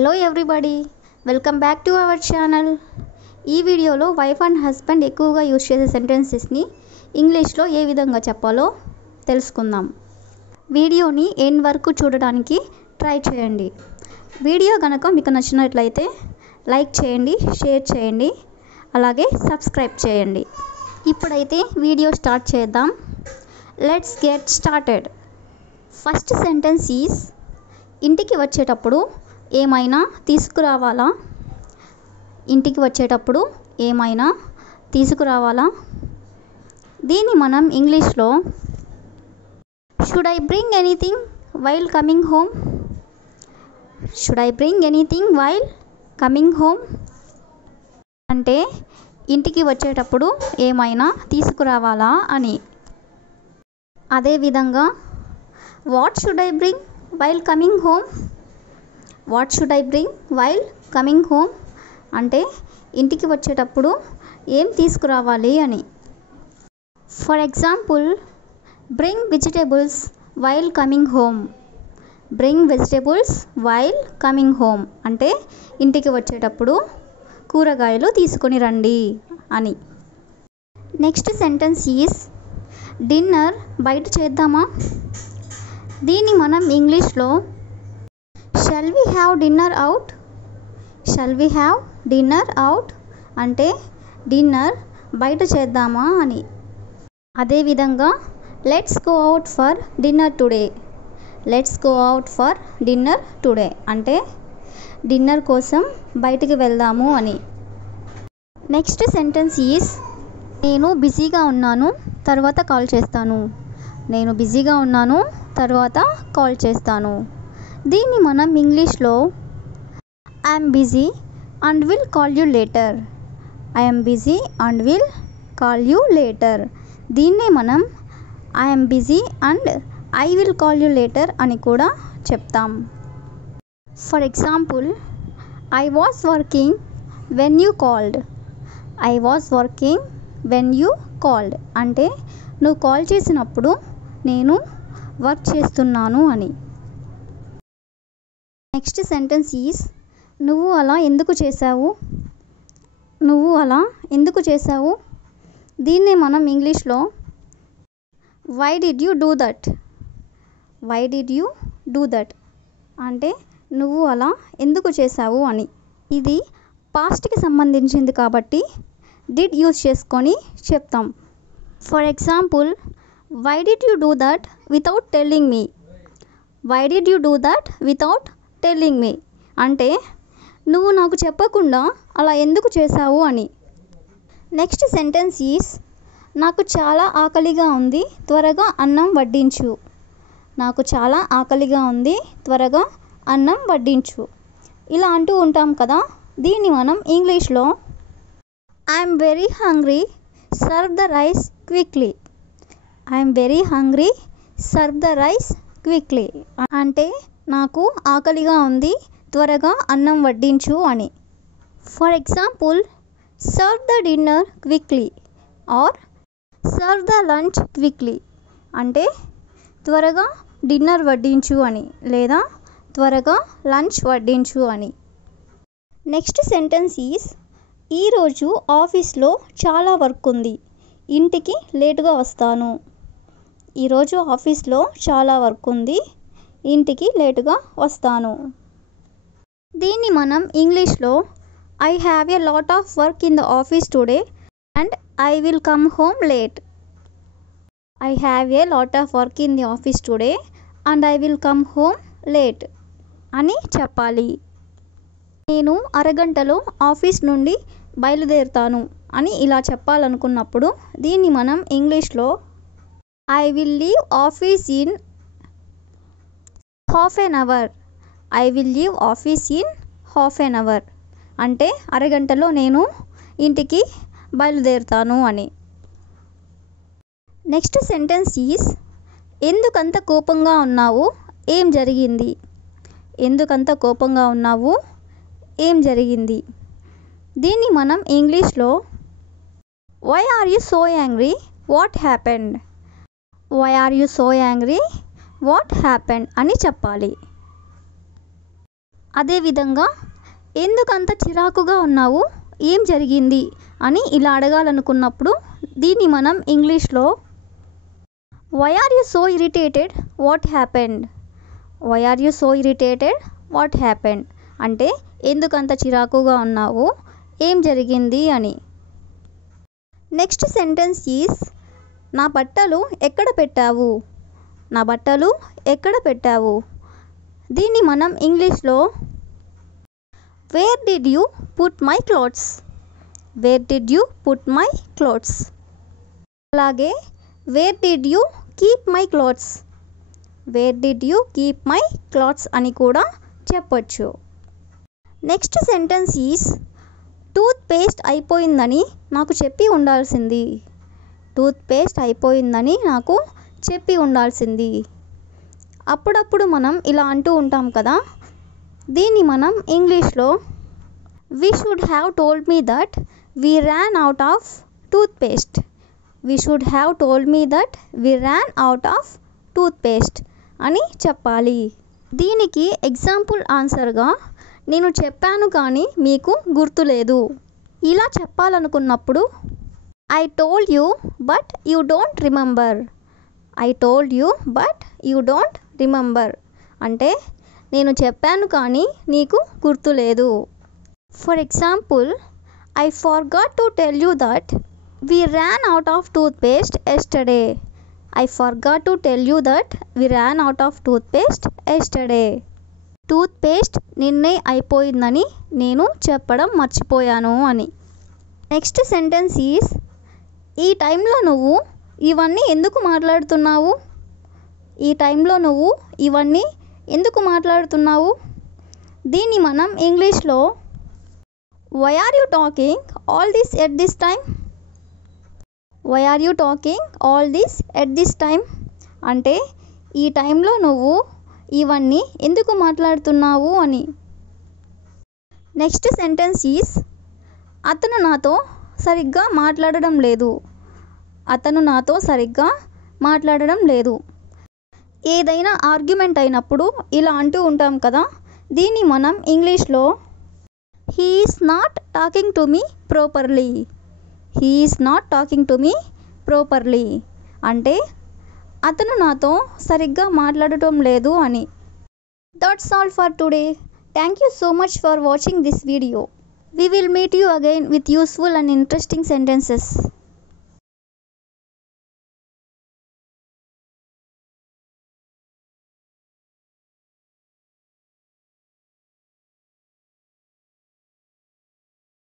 Hello everybody, welcome back to our channel. ఈ వీడియోలో wife and husband ఎక్కువగా use చేసే సెంటెన్సెస్ని ఇంగ్లీష్లో ఏ విధంగా చెప్పాలో తెలుసుకుందాం. వీడియోని ఎండ్ వరకు చూడడానికి ట్రై చేయండి. వీడియో కనుక మీకు నచ్చినట్లయితే లైక్ చేయండి, షేర్ చేయండి, అలాగే సబ్స్క్రైబ్ చేయండి. ఇప్పుడైతే వీడియో స్టార్ట్ చేద్దాం. Let's get started. First sentence is ఇంటికి వచ్చేటప్పుడు ఏమైనా తీసుకురావాలా? ఇంటికి వచ్చేటప్పుడు ఏమైనా తీసుకురావాలా? దీన్ని మనం ఇంగ్లీష్లో should I bring anything while coming home? Should I bring anything while coming home అంటే ఇంటికి వచ్చేటప్పుడు ఏమైనా తీసుకురావాలా అని. అదేవిధంగా what should I bring while coming home? What should I bring while coming home అంటే ఇంటికి వచ్చేటప్పుడు ఏం తీసుకురావాలి అని. For example, bring vegetables while coming home. Bring vegetables while coming home అంటే ఇంటికి వచ్చేటప్పుడు కూరగాయలు తీసుకొని రండి అని. నెక్స్ట్ సెంటెన్స్ ఈజ్ డిన్నర్ బయట చేద్దామా? దీన్ని మనం ఇంగ్లీష్లో shall we have dinner out? Shall we have dinner out అంటే డిన్నర్ బయట చేద్దామా అని. అదేవిధంగా let's go out for dinner today. Let's go out for dinner today అంటే డిన్నర్ కోసం బయటికి వెళ్దాము అని. నెక్స్ట్ సెంటెన్స్ ఈజ్ నేను బిజీగా ఉన్నాను, తర్వాత కాల్ చేస్తాను. నేను బిజీగా ఉన్నాను, తర్వాత కాల్ చేస్తాను. దీన్ని మనం ఇంగ్లీష్లో I'm busy and will call you later. I'm busy and will call you later. దీన్నే మనం I'm busy and I will call you later అని కూడా చెప్తాం. For example, I was working when you called. I was working when you called అంటే నువ్వు call చేసినప్పుడు నేను work చేస్తున్నాను అని. నెక్స్ట్ సెంటెన్స్ ఈజ్ నువ్వు అలా ఎందుకు చేశావు? నువ్వు అలా ఎందుకు చేశావు? దీన్నే మనం ఇంగ్లీష్లో why did you do that? Why did you do that అంటే నువ్వు అలా ఎందుకు చేశావు అని. ఇది పాస్ట్కి సంబంధించింది కాబట్టి డిడ్ యూజ్ చేసుకొని చెప్తాం. For example, why did you do that without telling me? Why did you do that without telling me అంటే నువ్వు నాకు చెప్పకుండా అలా ఎందుకు చేశావు అని. నెక్స్ట్ సెంటెన్స్ ఈజ్ నాకు చాలా ఆకలిగా ఉంది, త్వరగా అన్నం వడ్డించు. నాకు చాలా ఆకలిగా ఉంది, త్వరగా అన్నం వడ్డించు. ఇలా అంటూ ఉంటాం కదా. దీన్ని మనం ఇంగ్లీష్లో I'm very hungry, serve the rice quickly. I'm very hungry, serve the rice quickly అంటే నాకు ఆకలిగా ఉంది, త్వరగా అన్నం వడ్డించు అని. For example, serve the dinner quickly or serve the lunch quickly అంటే త్వరగా డిన్నర్ వడ్డించు అని, లేదా త్వరగా లంచ్ వడ్డించు అని. నెక్స్ట్ సెంటెన్స్ ఈజ్ ఈరోజు ఆఫీస్లో చాలా వర్క్ ఉంది, ఇంటికి లేటుగా వస్తాను. ఈరోజు ఆఫీస్లో చాలా వర్క్ ఉంది, ఇంటికి లేటుగా వస్తాను. దీన్ని మనం ఇంగ్లీష్లో I have a lot of work in the office today and I will come home late. I have a lot of work in the office today and I will come home late అని చెప్పాలి. నేను అరగంటలో office నుండి బయలుదేరుతాను అని ఇలా చెప్పాలనుకున్నప్పుడు దీన్ని మనం ఇంగ్లీష్లో I will leave office in half an hour. I will leave office in half an hour అంటే అరగంటలో నేను ఇంటికి బయలుదేరుతాను అని. నెక్స్ట్ సెంటెన్స్ ఈజ్ ఎందుకంత కోపంగా ఉన్నావు, ఏం జరిగింది? ఎందుకంత కోపంగా ఉన్నావు, ఏం జరిగింది? దీన్ని మనం ఇంగ్లీష్లో why are you so angry, what happened? Why are you so angry, what happened అని చెప్పాలి. అదేవిధంగా ఎందుకంత చిరాకుగా ఉన్నావు, ఏం జరిగింది అని ఇలా అడగాలనుకున్నప్పుడు దీన్ని మనం ఇంగ్లీష్లో why are you so irritated, what happened, why are you so irritated, what happened అంటే ఎందుకంత చిరాకుగా ఉన్నావు, ఏం జరిగింది అని. నెక్స్ట్ సెంటెన్స్ ఈజ్ నా బట్టలు ఎక్కడ పెట్టావు, నా బట్టలు ఎక్కడ పెట్టావు. దీన్ని మనం ఇంగ్లీష్లో where did you put my clothes, where did you put my clothes. అలాగే where did you keep my clothes, where did you keep my clothes అని కూడా చెప్పొచ్చు. Next sentence is toothpaste అయిపోయిందని నాకు చెప్పి ఉండాల్సింది, టూత్ పేస్ట్ అయిపోయిందని నాకు చెప్పి ఉండాల్సింది. అప్పుడప్పుడు మనం ఇలా అంటూ ఉంటాం కదా, దీన్ని మనం ఇంగ్లీష్లో we should have told me that we ran out of toothpaste, we should have told me that we ran out of toothpaste అని చెప్పాలి. దీనికి ఎగ్జాంపుల్ ఆన్సర్గా నేను చెప్పాను కానీ మీకు గుర్తులేదు ఇలా చెప్పాలనుకున్నప్పుడు I told you but you don't remember, I told you but you don't remember అంటే నేను చెప్పాను కానీ నీకు గుర్తులేదు. For example I forgot to tell you that we ran out of toothpaste yesterday, I forgot to tell you that we ran out of toothpaste yesterday. Toothpaste నిన్నే అయిపోయిందని నేను చెప్పడం మర్చిపోయాను అని. నెక్స్ట్ సెంటెన్స్ ఈజ్ ఈ టైంలో నువ్వు ఇవన్నీ ఎందుకు మాట్లాడుతున్నావు, ఈ టైంలో నువ్వు ఇవన్నీ ఎందుకు మాట్లాడుతున్నావు. దీన్ని మనం ఇంగ్లీష్లో why are you talking all this at this time, why are you talking all this at this time అంటే ఈ టైంలో నువ్వు ఇవన్నీ ఎందుకు మాట్లాడుతున్నావు అని. నెక్స్ట్ సెంటెన్స్ ఈజ్ అతను నాతో సరిగ్గా మాట్లాడడం లేదు, అతను నాతో సరిగ్గా మాట్లాడడం లేదు. ఏదైనా ఆర్గ్యుమెంట్ అయినప్పుడు ఇలా అంటూ ఉంటాం కదా, దీన్ని మనం ఇంగ్లీష్లో he is not talking to me properly, he is not talking to me properly అంటే అతను నాతో సరిగ్గా మాట్లాడటం లేదు అని. That's all for today. Thank you so much for watching this video. We will meet you again with useful and interesting sentences.